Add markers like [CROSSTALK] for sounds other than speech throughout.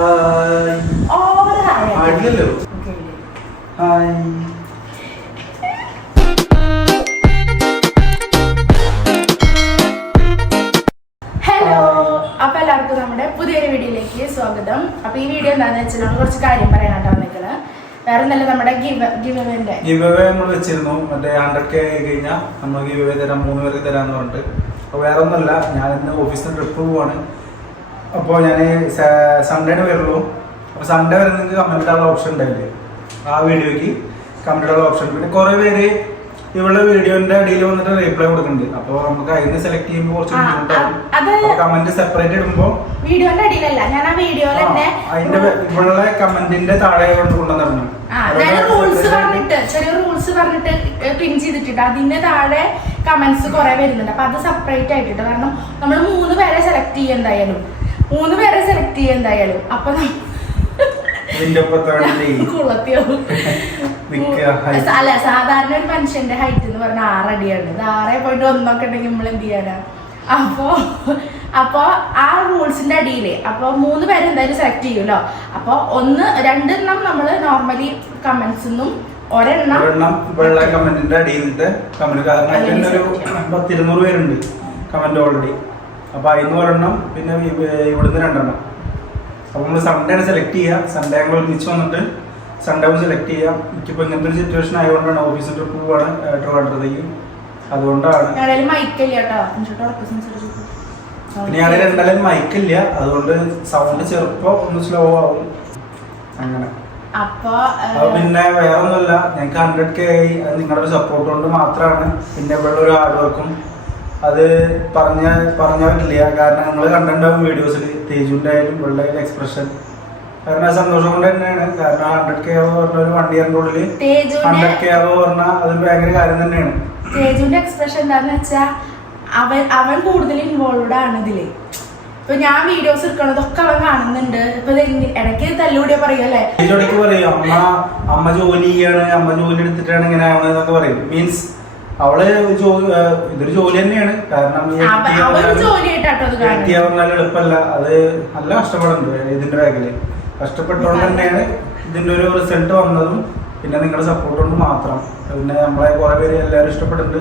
Hi പാടില്ലല്ലോ hi hello അപ്പൊ എല്ലാവർക്കും നമ്മുടെ പുതിയൊരു വീഡിയോയിലേക്ക് സ്വാഗതം. അപ്പൊ ഈ വീഡിയോ എന്താണെന്ന് വെച്ചാൽ നമ്മൾ കുറച്ച് കാര്യം പറയാനായിട്ടാണ് നിൽക്കുന്നത് വേറെ നല്ല നമ്മുടെ ഗിവ് അവേ നമ്മൾ വെച്ചിരുന്നു. മറ്റേ ഹൺഡ്രഡ് കെ ആയി കഴിഞ്ഞാൽ നമ്മൾ ഗിവ് അവേ തരാം മൂന്ന് പേർക്ക് തരാന്ന് പറഞ്ഞിട്ട്. അപ്പോൾ വേറെ ഒന്നല്ല ഞാൻ ഇന്ന് ഓഫീസിൽ ട്രിപ്പ് പോവാണ്. അപ്പോൾ ഞാൻ സൺഡേന് വരുള്ളൂ. അപ്പോൾ സൺഡേ വരെ നിങ്ങൾക്ക് ഇടാനുള്ള ഓപ്ഷൻ ഉണ്ടായില്ലേ ആ വീഡിയോയ്ക്ക് കമന്റ് ഇടാനുള്ള ഓപ്ഷൻ പിന്നെ കുറേ പേര് ഇവളുടെ വീഡിയോന്റെ അടിയിൽ വന്നിട്ട് റീപ്ലൈ കൊടുക്കുന്നുണ്ട് അപ്പോൾ നമുക്ക് അതിന് സെലക്ട് ചെയ്യുമ്പോൾ കുറച്ച് ആ, കമന്റ് സെപ്പറേറ്റ് ഇടുമ്പോൾ വീഡിയോന്റെ അടിയിലല്ല ഞാൻ ആ വീഡിയോയിൽ തന്നെ അതിന്റെ ഇവളുടെ കമന്റിന്റെ താഴെ കൊണ്ട് കൊണ്ടുവന്നിരുന്നു റൂൾസ് പറഞ്ഞിട്ട് ചെറിയ റൂൾസ് പറഞ്ഞിട്ട് പിൻ ചെയ്തിട്ടുണ്ട് അതിന്റെ താഴെ കമന്റ്സ് കുറെ വരുന്നുണ്ട്. അപ്പൊ അത് സെപ്പറേറ്റ് ആയിട്ടുണ്ട് കാരണം നമ്മൾ മൂന്ന് പേരെ സെലക്ട് ചെയ്യ എന്തായാലും മൂന്ന് പേരെ സെലക്ട് ചെയ്യ എന്തായാലും. അപ്പൊ [LAUGHS] അല്ല സാധാരണ ഒരു മനുഷ്യന്റെ ഹൈറ്റ് എന്ന് പറഞ്ഞാൽ ആറടിയാണ് ഇത് ആറേ പോയിന്റ് ഒന്നൊക്കെ ഉണ്ടെങ്കിൽ നമ്മൾ എന്ത് ചെയ്യാനാ? അപ്പോ അപ്പോ ആ റൂൾസിന്റെ അടിയിൽ അപ്പൊ മൂന്ന് പേര് എന്തായാലും സെലക്ട് ചെയ്യുമല്ലോ അപ്പൊ ഒന്ന് രണ്ടെണ്ണം നമ്മൾ നോർമലി കമന്റ്സ് നിന്നും ഒരെണ്ണം വെള്ള കമന്റിന്റെ അടിയിലത്തെ കമന്റ് കാരണം ഒരു പത്തിരുന്നൂറ് പേരുണ്ട് കമന്റ് ഓൾറെഡി അപ്പൊ അതിന്ന് ഒരെണ്ണം പിന്നെ ഇവ- ഇവിടുന്ന് രണ്ടെണ്ണം. അപ്പൊ നമ്മൾ സൺഡേ ആണ് സെലക്ട് ചെയ്യുക സൺഡേ ഞങ്ങൾ ഒരുമിച്ച് വന്നിട്ട് സൺഡേ ഒന്ന് സെലക്ട് ചെയ്യാം. എനിക്കിപ്പോ ഇങ്ങനത്തെ ഒരു സിറ്റുവേഷൻ ആയതുകൊണ്ടാണ് ഓഫീസിൽ ട്രിപ്പ് പോവാണ് ട്രിവാൻഡ്രത്തേക്ക് അതുകൊണ്ടാണ്. പിന്നെ ഞങ്ങൾ രണ്ടാലും മൈക്കില്ല അതുകൊണ്ട് സൗണ്ട് ചെറുപ്പം ഒന്ന് സ്ലോ ആവും. അങ്ങനെ. പിന്നെ വേറെ ഒന്നുമില്ല ഞങ്ങൾക്ക് ഹൺഡ്രഡ് കെ ആയി നിങ്ങളുടെ സപ്പോർട്ട് കൊണ്ട് മാത്രമാണ് പിന്നെ ഇവിടെ ഒരു ഹാർഡ് വർക്കും അത് പറഞ്ഞ പറഞ്ഞ പറ്റില്ല. കാരണം നമ്മൾ കണ്ടിട്ടുണ്ടാവും വീഡിയോസിൽ തേജുവിന്റെ ആയാലും ഇവിടെ എക്സ്പ്രഷൻ കാരണം ആ സന്തോഷം കൊണ്ട് തന്നെയാണ്. കാരണം ഹൺഡ്രഡ് കെ ആവോ പറഞ്ഞ ഒരു വൺ ഇയറിന്റെ ഉള്ളിൽ ഹൺഡ്രഡ് കെ ആവോ പറഞ്ഞാൽ അതൊരു ഭയങ്കര കാര്യം തന്നെയാണ്. തേജുവിന്റെ എക്സ്പ്രഷൻ എന്താണെന്ന് വെച്ചാ അവൻ അവൻ കൂടുതൽ ഇൻവോൾവ്ഡ് ആണ് ഇതിൽ. ഇപ്പൊ ഞാൻ വീഡിയോസ് എടുക്കണതൊക്കെ അവൻ കാണുന്നുണ്ട്. ഇപ്പൊ ഇടയ്ക്ക് തല്ലുകൂടിയ പറയല്ലേ പറയും അമ്മ അമ്മ ജോലി ചെയ്യാണ്. അമ്മ ജോലി എടുത്തിട്ടാണ് ഇങ്ങനെ ആവണെന്നൊക്കെ പറയും. മീൻസ് അവൾ ഇതൊരു ജോലി തന്നെയാണ്. കാരണം പറഞ്ഞാൽ എളുപ്പമല്ല. അത് നല്ല കഷ്ടപ്പെടുന്നുണ്ട് ഇതിന്റെ ബാഗിൽ കഷ്ടപ്പെട്ടോണ്ട് തന്നെയാണ് ഇതിന്റെ ഒരു റിസൾട്ട് വന്നതും പിന്നെ നിങ്ങളുടെ സപ്പോർട്ട് കൊണ്ട് മാത്രം. പിന്നെ നമ്മളെ കുറെ പേര് എല്ലാവരും ഇഷ്ടപ്പെടുന്നുണ്ട്.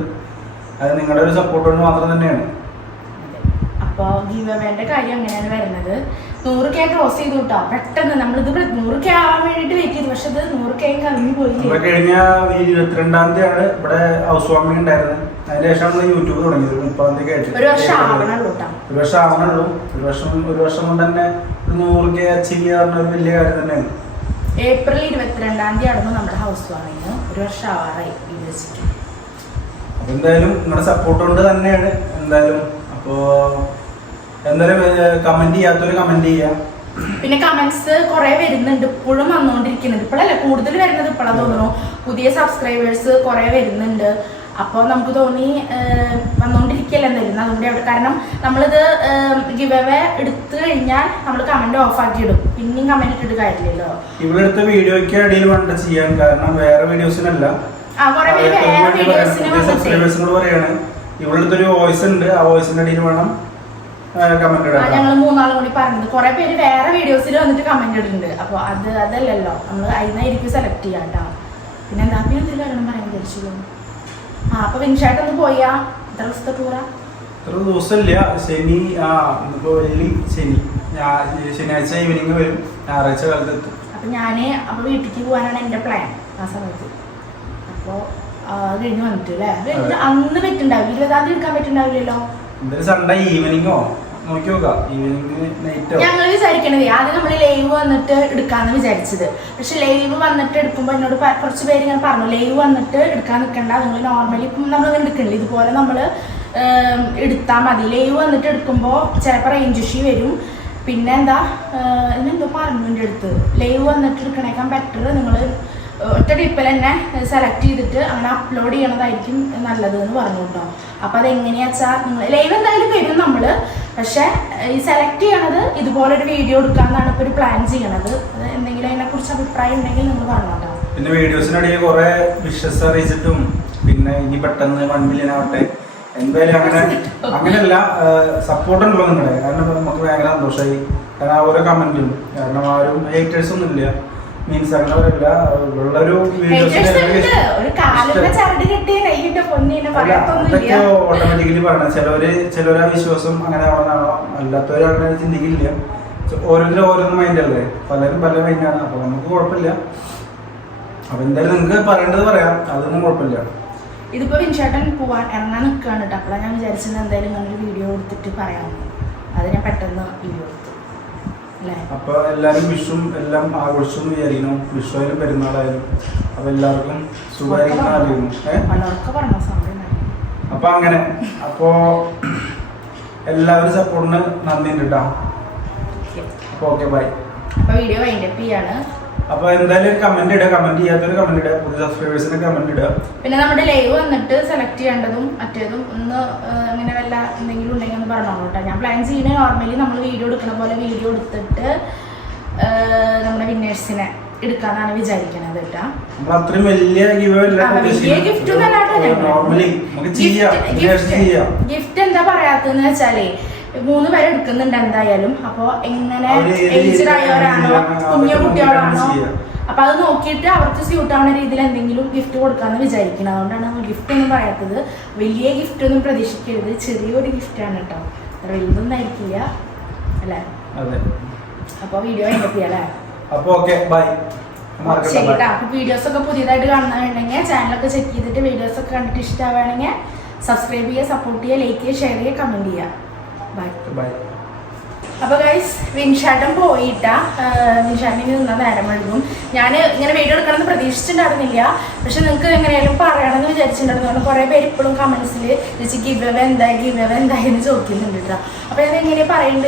അത് നിങ്ങളുടെ ഒരു സപ്പോർട്ട് കൊണ്ട് മാത്രം തന്നെയാണ്. അപ്പൊ ഗീവ് അവേന്റെ കാര്യം അങ്ങനെയാണ് വരുന്നത്. നൂറ് കെ ക്രോസ് ചെയ്തു കേട്ടോ പെട്ടെന്ന് നമ്മളിത് നൂറ് കെ ആവാൻ വേണ്ടിട്ട് വെയിറ്റ് ചെയ്തു. പക്ഷെ ഇത് നൂറ് കെ കഴിഞ്ഞു പോയി കഴിഞ്ഞ ഇരുപത്തിരണ്ടാം തീയതിയാണ് ഇവിടെ ഹൗസ് വാമിംഗ് ഉണ്ടായിരുന്നത് അതിനുശേഷമാണ് യൂട്യൂബ് തുടങ്ങിയത്. മുപ്പതാം തീയതി ആയിട്ട് ഒരു വർഷം ആവണുള്ളൂ ഒരു വർഷം ആവണുള്ളൂ. ഒരു വർഷം ഒരു വർഷം കൊണ്ട് തന്നെ നൂറ് കെ അച്ചീവ് ചെയ്യുക പറഞ്ഞ ഒരു വലിയ കാര്യം തന്നെയാണ്. ഏപ്രിൽ ഇരുപത്തിരണ്ടാം തീയതി ആയിരുന്നു നമ്മുടെ ഹൗസ് വാമിങ് ഒരു വർഷം ആവാറായി വിദേശിക്കും അപ്പൊ എന്തായാലും നിങ്ങളുടെ സപ്പോർട്ട് കൊണ്ട് തന്നെയാണ്. എന്തായാലും അപ്പോ എന്തായാലും കമന്റ് ചെയ്യാത്തവര് കമന്റ് ചെയ്യാം. പിന്നെ കമന്റ്സ് കുറെ വരുന്നുണ്ട്. ഇപ്പോഴും വന്നുകൊണ്ടിരിക്കുന്നുണ്ട് ഇപ്പോഴല്ല കൂടുതൽ വരുന്നത് ഇപ്പോഴാ തോന്നുന്നു. പുതിയ സബ്സ്ക്രൈബേഴ്സ് കുറെ വരുന്നുണ്ട്. അപ്പോൾ നമുക്ക് തോന്നി ആഹ് വന്നുകൊണ്ടിരിക്കല്ല എന്തായാലും. അതുകൊണ്ട് അവിടെ കാരണം നമ്മളിത് ഗിവ് അവേ എടുത്തു കഴിഞ്ഞാൽ നമ്മൾ കമന്റ് ഓഫ് ആക്കി ഇടും. പിന്നെയും കമന്റ് ഇട്ടിട്ട് കാര്യമില്ലല്ലോ. ഇവിടെ എടുത്ത വീഡിയോയ്ക്ക് ഇടയിൽ വേണ്ട ചെയ്യാൻ കാരണം വേറെ വീഡിയോസിനല്ല. ആ കുറെ പേര് വേറെ വീഡിയോസിന് സബ്സ്ക്രൈബേഴ്സിനോട് പറയാണ്. ഇവിടെ അടുത്തൊരു വോയിസ് ഉണ്ട്. ആ വോയിസിന്റെ ഇടയിൽ വേണം. കമന്റ് ഞങ്ങൾ മൂന്നാളും കൂടി പറഞ്ഞത്. കുറെ പേര് വേറെ വീഡിയോസിൽ വന്നിട്ട് കമന്റ് ഇടുന്നുണ്ട്. അപ്പോൾ അത് അതല്ലല്ലോ. നമ്മൾ അതിനായിരിക്കും സെലക്ട് ചെയ്യാം കേട്ടോ പിന്നെ എന്താ? പിന്നെ പറയാൻ ആ അപ്പൊ പോയാ എത്ര ദിവസത്തെ ടൂറാ ഇത്ര ദിവസമില്ല. ശനി ആ ഇന്നിപ്പോ വെള്ളി ശനി. ഞാ- ശനിയാഴ്ച ഈവനിങ് വരും. ഞായറാഴ്ച കാലത്ത് എത്തും അപ്പൊ ഞാൻ അപ്പൊ വീട്ടിലേക്ക് പോകാനാണ് എന്റെ പ്ലാൻ ആ സമയത്ത്. അപ്പൊ വന്നിട്ടില്ലേ കഴിഞ്ഞ് വന്നിട്ട് അല്ലേ അത്. അന്ന് പറ്റുണ്ടാവില്ല. ഇരുപതാം തീയതി എടുക്കാൻ പറ്റുണ്ടാവില്ലല്ലോ? എന്തായാലും സൺഡേ ഈവനിങ്ങോ നോക്കി നോക്കാം. ഈവനിങ് നൈറ്റോ ഞങ്ങൾ വിചാരിക്കണത് ആദ്യം നമ്മൾ ലൈവ് വന്നിട്ട് എടുക്കാന്ന് വിചാരിച്ചത്. പക്ഷെ ലൈവ് വന്നിട്ട് എടുക്കുമ്പോൾ എന്നോട് കുറച്ച് പേര് ഇങ്ങനെ പറഞ്ഞു ലൈവ് വന്നിട്ട് എടുക്കാൻ നിൽക്കണ്ട നിങ്ങൾ നോർമലി നമ്മൾ എടുക്കണില്ല? ഇതുപോലെ നമ്മൾ എടുത്താൽ മതി. ലൈവ് വന്നിട്ട് എടുക്കുമ്പോൾ ചിലപ്പോൾ റേഞ്ച് ഇഷ്യൂ വരും. പിന്നെന്താ എന്തോ പറഞ്ഞു എന്റെ അടുത്ത്. ലൈവ് വന്നിട്ട് എടുക്കണേക്കാൻ ബെറ്റർ നിങ്ങൾ ഒറ്റ ടിപ്പിൽ തന്നെ സെലക്ട് ചെയ്തിട്ട് അങ്ങനെ അപ്ലോഡ് ചെയ്യണതായിരിക്കും നല്ലത് എന്ന് പറഞ്ഞു കേട്ടോ അപ്പോൾ അതെങ്ങനെയാ വെച്ചാൽ നിങ്ങൾ ലൈവ് എന്തായാലും വരും നമ്മൾ പക്ഷെ ഈ സെലക്ട് ചെയ്യണത് ഇതുപോലൊരു വീഡിയോ എടുക്കാമെന്നാണ് ഇപ്പോൾ ഒരു പ്ലാൻ ചെയ്യണത്. അത് എന്തെങ്കിലും അതിനെക്കുറിച്ച് അഭിപ്രായം ഉണ്ടെങ്കിൽ നിങ്ങൾ പറഞ്ഞോട്ടോ പിന്നെ വീഡിയോസിനിടയിൽ കുറെ വിഷസ് അറിയിച്ചിട്ടും പിന്നെ ഇനി പെട്ടെന്ന് വൺ മില്യൺ ആവട്ടെ. എന്തായാലും അങ്ങനെ [LAUGHS] അങ്ങനെയല്ല സപ്പോർട്ട് ഉണ്ടല്ലോ നിങ്ങളുടെ കാരണം നമുക്ക് ഭയങ്കര സന്തോഷമായി. കാരണം ഓരോ കമന്റും കാരണം ആരും ഹേറ്റേഴ്സ് ഒന്നും മീൻസ് ഉള്ളൊരു അതൊക്കെ പറയത്തൊന്നുമില്ല. ഓട്ടോമാറ്റിക്കലി പറഞ്ഞ ചിലവര് ചിലവര് വിശ്വാസം അങ്ങനെ ആവണമെന്നാണോ അല്ലാത്തവര് അങ്ങനെ ചിന്തിക്കില്ല. ഓരോരുത്തരും ഓരോന്ന് മൈൻഡ് അല്ലേ? പലരും പല മൈൻഡാണ് അപ്പൊ നമുക്ക് കുഴപ്പമില്ല. അപ്പൊ എന്തായാലും നിങ്ങൾക്ക് പറയേണ്ടത് പറയാം. അതൊന്നും കുഴപ്പമില്ല. ഇതിപ്പോ വിൻചേട്ടൻ പോവാൻ ഇറങ്ങാൻ നിൽക്കുകയാണ് കേട്ടോ. അപ്പോഴാണ് ഞാൻ വിചാരിച്ചത് എന്തായാലും ഞാനൊരു വീഡിയോ എടുത്തിട്ട് പറയാമോ അത് ഞാൻ പെട്ടെന്ന് വീഡിയോ എടുത്തു അല്ലേ അപ്പൊ എല്ലാരും വിഷും എല്ലാം ആഘോഷിച്ചു വിചാരിക്കണം വിഷുവായാലും വിഷു പെരുന്നാളായാലും. അപ്പൊ എല്ലാവർക്കും സുഖമായിരിക്കും അപ്പൊ അങ്ങനെ. അപ്പോ എല്ലാവരും സപ്പോർട്ടിന് നന്ദി ഉണ്ട് കേട്ടോ അപ്പൊ ഓക്കെ ബൈ അപ്പൊ വീഡിയോ വൈൻഡപ്പ് ചെയ്യാണ്. അപ്പൊ എന്തായാലും കമന്റ് ഇടുക കമന്റ് ചെയ്യാത്തൊരു കമന്റ് ഇടുക പുതിയ സബ്സ്ക്രൈബേഴ്സിന് കമന്റ് ഇടുക. പിന്നെ നമ്മുടെ ലൈവ് വന്നിട്ട് സെലക്ട് ചെയ്യേണ്ടതും മറ്റേതും ഒന്ന് അങ്ങനെ വല്ല എന്തെങ്കിലും ഉണ്ടെങ്കിൽ ഒന്ന് പറഞ്ഞോളൂ കേട്ടോ ഞാൻ പ്ലാൻ ചെയ്യുന്നത് നോർമലി നമ്മൾ വീഡിയോ എടുക്കുന്ന പോലെ വീഡിയോ എടുത്തിട്ട് നമ്മുടെ വിന്നേഴ്സിനെ എടുക്കാന്നാണ് വിചാരിക്കുന്നത് കേട്ടോ അത്രയും വലിയ ചെയ്യാം ഗിഫ്റ്റ് എന്താ പറയാത്തെന്ന് വെച്ചാലേ മൂന്ന് പേര് എടുക്കുന്നുണ്ട് എന്തായാലും. അപ്പൊ എങ്ങനെ ഏജ്ഡ് ആയവരാണോ കുഞ്ഞു കുട്ടികളാണോ. അപ്പൊ അത് നോക്കിയിട്ട് അവർക്ക് സ്യൂട്ട് ആവുന്ന രീതിയിൽ എന്തെങ്കിലും ഗിഫ്റ്റ് കൊടുക്കാന്ന് വിചാരിക്കണം. അതുകൊണ്ടാണ് നമ്മൾ ഗിഫ്റ്റ് ഒന്നും പറയാത്തത്. വലിയ ഗിഫ്റ്റ് ഒന്നും പ്രതീക്ഷിക്കരുത്. ചെറിയൊരു ഗിഫ്റ്റ് ആണ് കേട്ടോ അത്ര വലുതൊന്നും ആയിരിക്കില്ല. അല്ലേ? അപ്പൊ വീഡിയോ അല്ലേ? അപ്പൊ ഓക്കെ ബൈ ശരി കേട്ടോ അപ്പൊ വീഡിയോസ് ഒക്കെ പുതിയതായിട്ട് കാണുന്നുണ്ടെങ്കിൽ ചാനലൊക്കെ ചെക്ക് ചെയ്തിട്ട് വീഡിയോസ് ഒക്കെ കണ്ടിട്ട് ഇഷ്ടമാവുകയാണെങ്കിൽ സബ്സ്ക്രൈബ് ചെയ്യുക സപ്പോർട്ട് ചെയ്യുക ലൈക്ക് ചെയ്യുക ഷെയർ ചെയ്യുക കമന്റ് ചെയ്യുക. ബൈ അപ്പൊ ഗൈസ് വിൻഷാട്ടം പോയിട്ട. വിൻഷാട്ടിന് നിന്നാ നേരം വഴുകും ഞാൻ ഇങ്ങനെ വീഡിയോ എടുക്കണമെന്ന് പ്രതീക്ഷിച്ചിട്ടുണ്ടായിരുന്നില്ല. പക്ഷെ നിങ്ങൾക്ക് എങ്ങനെയാലും പറയണമെന്ന് വിചാരിച്ചിട്ടുണ്ടായിരുന്നു. കുറേ പേര് ഇപ്പോഴും കമന്റ്സിൽ ചേച്ചി ഗിവ് അവ എന്തായി ഗിവ് അവ എന്തായി എന്ന് ചോദിക്കുന്നുണ്ട് കേട്ടോ. അപ്പൊ ഞാൻ എങ്ങനെ പറയുന്നുണ്ട്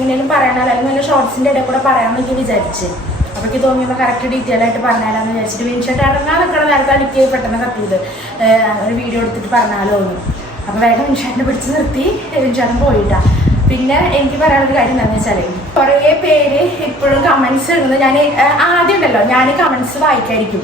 എങ്ങനെയും പറയണ അല്ലെങ്കിൽ നല്ല ഷോർട്സിന്റെ ഇടയിൽ കൂടെ പറയാമെന്ന് എനിക്ക് വിചാരിച്ച്. അപ്പൊ എനിക്ക് തോന്നിയപ്പോൾ കറക്റ്റ് ഡീറ്റെയിൽ ആയിട്ട് പറഞ്ഞാലാന്ന് വിചാരിച്ചിട്ട് വിൻഷാട്ട് ഇറങ്ങാൻ നിൽക്കണ നേരത്തെ എനിക്ക് പെട്ടെന്ന് കത്തിയത്. ഒരു വീഡിയോ എടുത്തിട്ട് പറഞ്ഞാലോ എന്ന് അപ്പൊ വേഗം ഇൻഷാട്ടിനെ പിടിച്ച് നിർത്തി വിൻഷാട്ടൻ പോയിട്ടാ. പിന്നെ എനിക്ക് പറയാനുള്ള കാര്യം എന്താണെന്ന് വെച്ചാൽ കുറേ പേര് ഇപ്പോഴും കമന്റ്സ് ഇടുന്നത് ഞാൻ ആദ്യം ഉണ്ടല്ലോ ഞാൻ കമന്റ്സ് വായിക്കായിരിക്കും.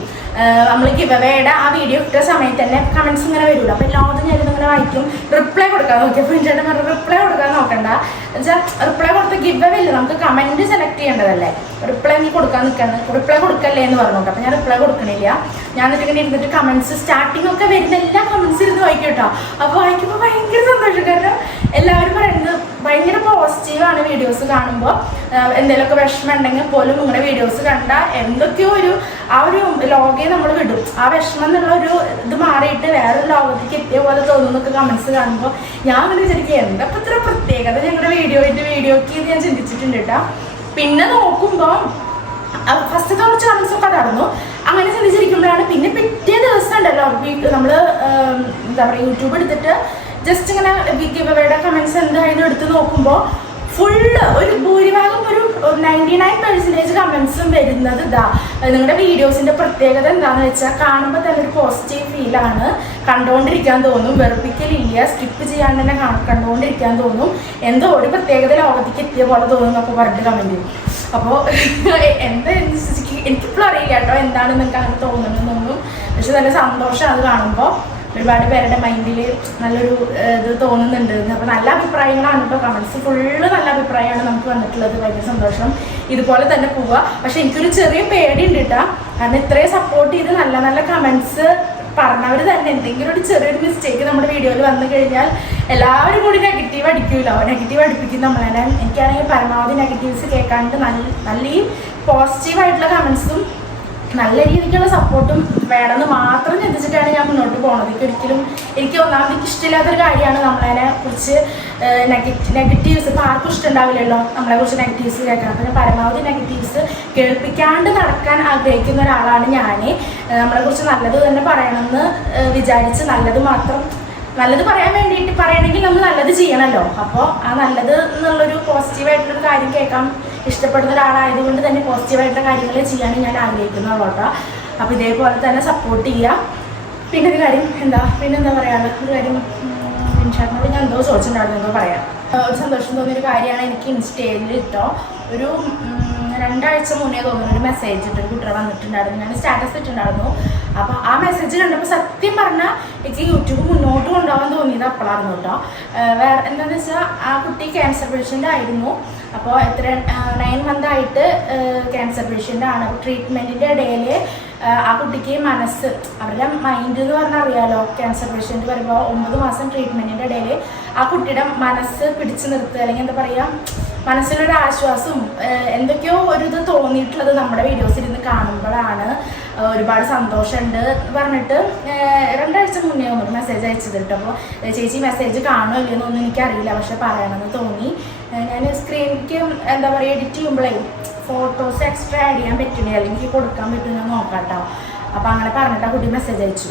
നമ്മൾ ഗിവവേയുടെ ആ വീഡിയോ ഇട്ട സമയത്ത് തന്നെ കമന്റ്സ് ഇങ്ങനെ വരുള്ളൂ അപ്പോൾ എല്ലാവരും ഞാനിത് ഇങ്ങനെ വായിക്കും. റിപ്ലൈ കൊടുക്കാൻ നോക്കിയപ്പോൾ ചേട്ടൻ പറഞ്ഞു റിപ്ലൈ കൊടുക്കാൻ നോക്കണ്ട. എന്നുവെച്ചാൽ റിപ്ലൈ കൊടുത്ത ഗിവവേ ഇല്ല? നമുക്ക് കമന്റ് സെലക്ട് ചെയ്യേണ്ടതല്ലേ? റിപ്ലൈ നീ കൊടുക്കാൻ നിൽക്കാന്ന് റിപ്ലൈ കൊടുക്കല്ലേ എന്ന് പറഞ്ഞു അപ്പോൾ ഞാൻ റിപ്ലൈ കൊടുക്കണില്ല. ഞാൻ എന്നിട്ട് ഇങ്ങനെ ഇരുന്നിട്ട് കമന്റ്സ് സ്റ്റാർട്ടിംഗ് ഒക്കെ വരുന്ന എല്ലാ കമന്റ്സ് ഇരുന്ന് വായിക്കും കേട്ടോ. അപ്പോൾ വായിക്കുമ്പോൾ ഭയങ്കര സന്തോഷം. കാരണം എല്ലാവരും പറയുന്നത് ഭയങ്കര പോസിറ്റീവാണ് വീഡിയോസ് കാണുമ്പോൾ എന്തെങ്കിലുമൊക്കെ വിഷമം ഉണ്ടെങ്കിൽ പോലും നിങ്ങളുടെ വീഡിയോസ് കണ്ട എന്തൊക്കെയോ ഒരു ആ ഒരു ലോകയെ നമ്മൾ വിടും. ആ വിഷമം എന്നുള്ള ഒരു ഇത് മാറിയിട്ട് വേറൊരു ലോകത്തേക്ക് എത്തിയ പോലെ തോന്നുന്നൊക്കെ കമന്റ്സ് കാണുമ്പോൾ ഞാൻ അങ്ങനെ വിചാരിക്കുക എന്താ ഇത്ര പ്രത്യേകത ഞങ്ങളുടെ വീഡിയോ വീഡിയോക്ക് ഞാൻ ചിന്തിച്ചിട്ടുണ്ട് കേട്ടോ. പിന്നെ നോക്കുമ്പോൾ ഫസ്റ്റ് കുറച്ച് ഒക്കെ നടന്നു. അങ്ങനെ ചിന്തിച്ചിരിക്കുമ്പോഴാണ് പിന്നെ പിറ്റേ ദിവസം ഉണ്ടല്ലോ നമ്മൾ എന്താ പറയുക യൂട്യൂബ് എടുത്തിട്ട് ജസ്റ്റ് ഇങ്ങനെ ഗിവയുടെ കമൻസ് എന്തായാലും എടുത്ത് നോക്കുമ്പോൾ ഫുള്ള് ഒരു ഭൂരിഭാഗം ഒരു നയന്റി നയൻ പെർസെന്റേജ് കമൻസും വരുന്നത് ഇതാ. നിങ്ങളുടെ വീഡിയോസിന്റെ പ്രത്യേകത എന്താണെന്ന് വെച്ചാൽ കാണുമ്പോൾ തന്നെ ഒരു പോസിറ്റീവ് ഫീലാണ് കണ്ടുകൊണ്ടിരിക്കാൻ തോന്നും. വെറുപ്പിക്കലില്ല സ്കിപ്പ് ചെയ്യാൻ തന്നെ കാണ- കണ്ടുകൊണ്ടിരിക്കാൻ തോന്നും. എന്തോ ഒരു പ്രത്യേകത ലോകത്തേക്ക് എത്തിയ പോലെ തോന്നും എന്നൊക്കെ പറഞ്ഞിട്ട് കമന്റ് ചെയ്യും അപ്പോൾ [LAUGHS] എന്താ എനിക്കിപ്പോഴും അറിയില്ല കേട്ടോ എന്താണ് നിങ്ങൾക്ക് അങ്ങനെ തോന്നുന്നതെന്നൊന്നും പക്ഷെ നല്ല സന്തോഷം അത് കാണുമ്പോൾ ഒരുപാട് പേരുടെ മൈൻഡിൽ നല്ലൊരു ഇത് തോന്നുന്നുണ്ട്. അപ്പോൾ നല്ല അഭിപ്രായങ്ങളാണ് ഇപ്പോൾ കമൻസ് ഫുള്ള് നല്ല അഭിപ്രായമാണ് നമുക്ക് വന്നിട്ടുള്ളത്. ഭയങ്കര സന്തോഷം. ഇതുപോലെ തന്നെ പോവുക പക്ഷെ എനിക്കൊരു ചെറിയ പേടി ഉണ്ട് കേട്ടോ. കാരണം ഇത്രയും സപ്പോർട്ട് ചെയ്ത് നല്ല നല്ല കമൻസ് പറഞ്ഞവർ തന്നെ എന്തെങ്കിലും ഒരു ചെറിയൊരു മിസ്റ്റേക്ക് നമ്മുടെ വീഡിയോയിൽ വന്നു കഴിഞ്ഞാൽ എല്ലാവരും കൂടി നെഗറ്റീവ് അടിക്കുമല്ലോ നെഗറ്റീവ് അടിപ്പിക്കും നമ്മളെ എനിക്കാണെങ്കിൽ പരമാവധി നെഗറ്റീവ്സ് കേൾക്കാണ്ട് നല്ല നല്ല പോസിറ്റീവായിട്ടുള്ള കമൻസും നല്ല രീതിക്കുള്ള സപ്പോർട്ടും വേണമെന്ന് മാത്രം ചിന്തിച്ചിട്ടാണ് ഞാൻ മുന്നോട്ട് പോകുന്നത് എനിക്ക് ഒരിക്കലും എനിക്ക് ഒന്നാമത് ഇഷ്ടമില്ലാത്തൊരു കാര്യമാണ് നമ്മളതിനെ കുറിച്ച് നെഗറ്റീവ്സ് ഇപ്പോൾ ആർക്കും ഇഷ്ടമുണ്ടാവില്ലല്ലോ നമ്മളെ കുറിച്ച് നെഗറ്റീവ്സ് കേൾക്കണം അപ്പം ഞാൻ പരമാവധി നെഗറ്റീവ്സ് കേൾപ്പിക്കാണ്ട് നടക്കാൻ ആഗ്രഹിക്കുന്ന ഒരാളാണ് ഞാൻ നമ്മളെ കുറിച്ച് നല്ലത് തന്നെ പറയണമെന്ന് വിചാരിച്ച് നല്ലത് മാത്രം നല്ലത് പറയാൻ വേണ്ടിയിട്ട് പറയണമെങ്കിൽ നമ്മൾ നല്ലത് ചെയ്യണമല്ലോ അപ്പോൾ ആ നല്ലത് എന്നുള്ളൊരു പോസിറ്റീവായിട്ടുള്ളൊരു കാര്യം കേൾക്കാൻ ഇഷ്ടപ്പെടുന്ന ഒരാളായതുകൊണ്ട് തന്നെ പോസിറ്റീവായിട്ടുള്ള കാര്യങ്ങൾ ചെയ്യാൻ ഞാൻ ആഗ്രഹിക്കുന്നുള്ളൂ കേട്ടോ അപ്പോൾ ഇതേപോലെ തന്നെ സപ്പോർട്ട് ചെയ്യാം. പിന്നെ ഒരു കാര്യം എന്താ പിന്നെ എന്താ പറയുക ഒരു കാര്യം ഇൻഷാറിനോട് ഞാൻ എന്തോ ചോദിച്ചിട്ടുണ്ടായിരുന്നു എന്തോ പറയാം. ഒരു സന്തോഷം തോന്നിയൊരു കാര്യമാണ് എനിക്ക് ഇൻസ്റ്റയിൽ ഇട്ടോ ഒരു രണ്ടാഴ്ച മുന്നേ തോന്നുന്നു ഒരു മെസ്സേജ് ഇട്ട് ഒരു കുട്ടികൾ വന്നിട്ടുണ്ടായിരുന്നു. ഞാൻ സ്റ്റാറ്റസ് ഇട്ടിട്ടുണ്ടായിരുന്നു. അപ്പോൾ ആ മെസ്സേജ് കണ്ടപ്പോൾ സത്യം പറഞ്ഞാൽ എനിക്ക് യൂട്യൂബ് മുന്നോട്ട് കൊണ്ടുപോകാൻ തോന്നിയത് അപ്പോഴായിരുന്നു കേട്ടോ വേറെ എന്താണെന്ന് വെച്ചാൽ ആ കുട്ടി ക്യാൻസർ പേഷ്യന്റ് ആയിരുന്നു. അപ്പോൾ എത്ര നയൻ മന്ത് ആയിട്ട് ക്യാൻസർ പേഷ്യന്റ് ആണ്. ട്രീറ്റ്മെന്റിന്റെ ഇടയിൽ ആ കുട്ടിക്ക് മനസ്സ് അവരുടെ മൈൻഡ് എന്ന് പറഞ്ഞാൽ അറിയാലോ ക്യാൻസർ പേഷ്യന്റ് വരുമ്പോൾ ഒമ്പത് മാസം ട്രീറ്റ്മെന്റിന്റെ ഇടയിൽ ആ കുട്ടിയുടെ മനസ്സ് പിടിച്ചു നിർത്തുക. അല്ലെങ്കിൽ എന്താ പറയുക മനസ്സിലൊരു ആശ്വാസവും ഏഹ് എന്തൊക്കെയോ ഒരു ഇത് തോന്നിയിട്ടുള്ളത് നമ്മുടെ വീഡിയോസിൽ ഇരുന്ന് കാണുമ്പോഴാണ്. ഒരുപാട് സന്തോഷമുണ്ട് പറഞ്ഞിട്ട് രണ്ടാഴ്ച മുന്നേ ഒന്ന് മെസ്സേജ് അയച്ചത് കേട്ടോ. അപ്പോൾ ചേച്ചി മെസ്സേജ് കാണുമോ ഇല്ലെന്നൊന്നും എനിക്കറിയില്ല. പക്ഷെ പറയണമെന്ന് തോന്നി. ഞാൻ സ്ക്രീനിക്ക് എന്താ പറയുക എഡിറ്റ് ചെയ്യുമ്പോഴേ ഫോട്ടോസ് എക്സ്ട്രാ ആഡ് ചെയ്യാൻ പറ്റുന്നേ അല്ലെങ്കിൽ കൊടുക്കാൻ പറ്റുമെന്ന് നോക്കാം കേട്ടോ അപ്പോൾ അങ്ങനെ പറഞ്ഞിട്ട് ആ കുട്ടി മെസ്സേജ് അയച്ചു.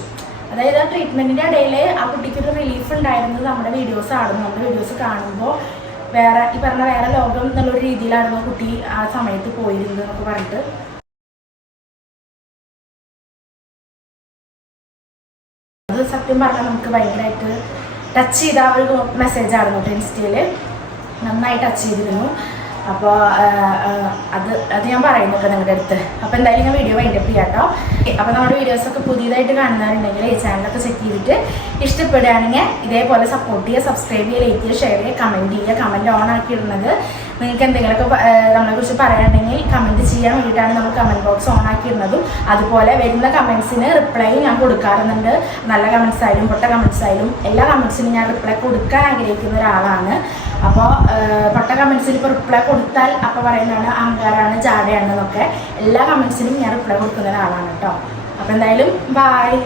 അതായത് ആ ട്രീറ്റ്മെന്റിന്റെ ഇടയിൽ ആ കുട്ടിക്കൊരു റിലീഫ് ഉണ്ടായിരുന്നത് നമ്മുടെ വീഡിയോസ് ആടുന്നു നമ്മുടെ വീഡിയോസ് കാണുമ്പോൾ വേറെ ഈ പറഞ്ഞ വേറെ ലോകം എന്നുള്ളൊരു രീതിയിലായിരുന്നു കുട്ടി ആ സമയത്ത് പോയിരുന്നത് എന്നൊക്കെ പറഞ്ഞിട്ട്. സത്യം പറഞ്ഞാൽ നമുക്ക് ഭയങ്കരമായിട്ട് ടച്ച് ചെയ്ത ആ ഒരു മെസ്സേജ് ആയിരുന്നു ഇൻസ്റ്റയിൽ നന്നായി ടച്ച് ചെയ്തിരുന്നു. അപ്പോൾ അത് അത് ഞാൻ പറയുന്നുണ്ട് നിങ്ങളുടെ അടുത്ത്. അപ്പോൾ എന്തായാലും ഞാൻ വീഡിയോ വൈൻഡപ്പ് ചെയ്യാം കേട്ടോ അപ്പോൾ നമ്മുടെ വീഡിയോസൊക്കെ പുതിയതായിട്ട് കാണുന്നവരുണ്ടെങ്കിൽ ഈ ചാനലൊക്കെ ചെക്ക് ചെയ്തിട്ട് ഇഷ്ടപ്പെടുകയാണെങ്കിൽ ഇതേപോലെ സപ്പോർട്ട് ചെയ്യുക സബ്സ്ക്രൈബ് ചെയ്യുക ലൈക്ക് ചെയ്യുക ഷെയർ ചെയ്യുക കമന്റ് ചെയ്യുക കമന്റ് ഓൺ ആക്കി ഇടുന്നത്. നിങ്ങൾക്ക് എന്തെങ്കിലുമൊക്കെ നമ്മളെക്കുറിച്ച് പറയാനുണ്ടെങ്കിൽ കമന്റ് ചെയ്യാൻ വേണ്ടിയിട്ടാണ് നമ്മൾ കമന്റ് ബോക്സ് ഓൺ ആക്കിയിരുന്നതും. അതുപോലെ വരുന്ന കമൻസിന് റിപ്ലൈ ഞാൻ കൊടുക്കാറുണ്ട് നല്ല കമൻസ് ആയാലും പൊട്ട കമൻസ് ആയാലും എല്ലാ കമൻസിനും ഞാൻ റിപ്ലൈ കൊടുക്കാൻ ആഗ്രഹിക്കുന്ന ഒരാളാണ്. അപ്പോൾ പൊട്ട കമൻസിന് ഇപ്പോൾ റിപ്ലൈ കൊടുത്താൽ അപ്പോൾ പറയുന്നതാണ് അഹങ്കാരമാണ് ജാടയാണെന്നൊക്കെ എല്ലാ കമൻസിനും ഞാൻ റിപ്ലൈ കൊടുക്കുന്ന ഒരാളാണ് കേട്ടോ. അപ്പോൾ എന്തായാലും ബായ്